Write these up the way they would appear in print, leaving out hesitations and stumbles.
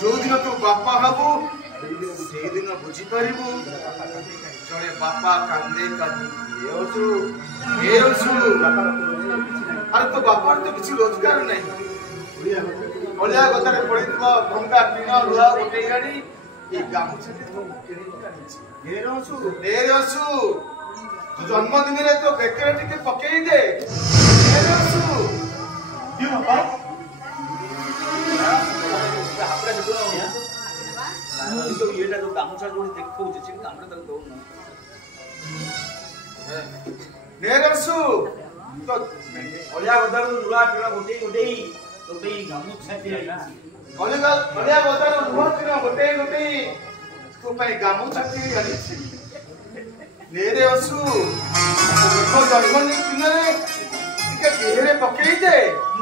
जो दिन तू बापा हबु से दिन बुझी पारिबु जने बापा कांदे कांदे ए ओसु अरे तो बापा तो किसी रोजगार नहीं ओलिया गतारे पड़ितबा भंगा टीना लुहा गोटे गाड़ी ए गामुछा के तो केनी गाड़ी ए ओसु तू जन्मदिन रे तो बेकर टिके पकेई दे ए ओसु दियो बापा आपका देखो ना तो ये तो गामुछा जोड़ी देखो जे कामरे तक दो नेरसु तो ओलिया बदल लुआ टीना गोटे तो बे गामुछा जे ओलिया बदल लुआ टीना गोटे तो पे गामुछा जे आली नेरसु तो जन्मदिन दिन रे के घेरे पकेई दे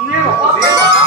ने बापा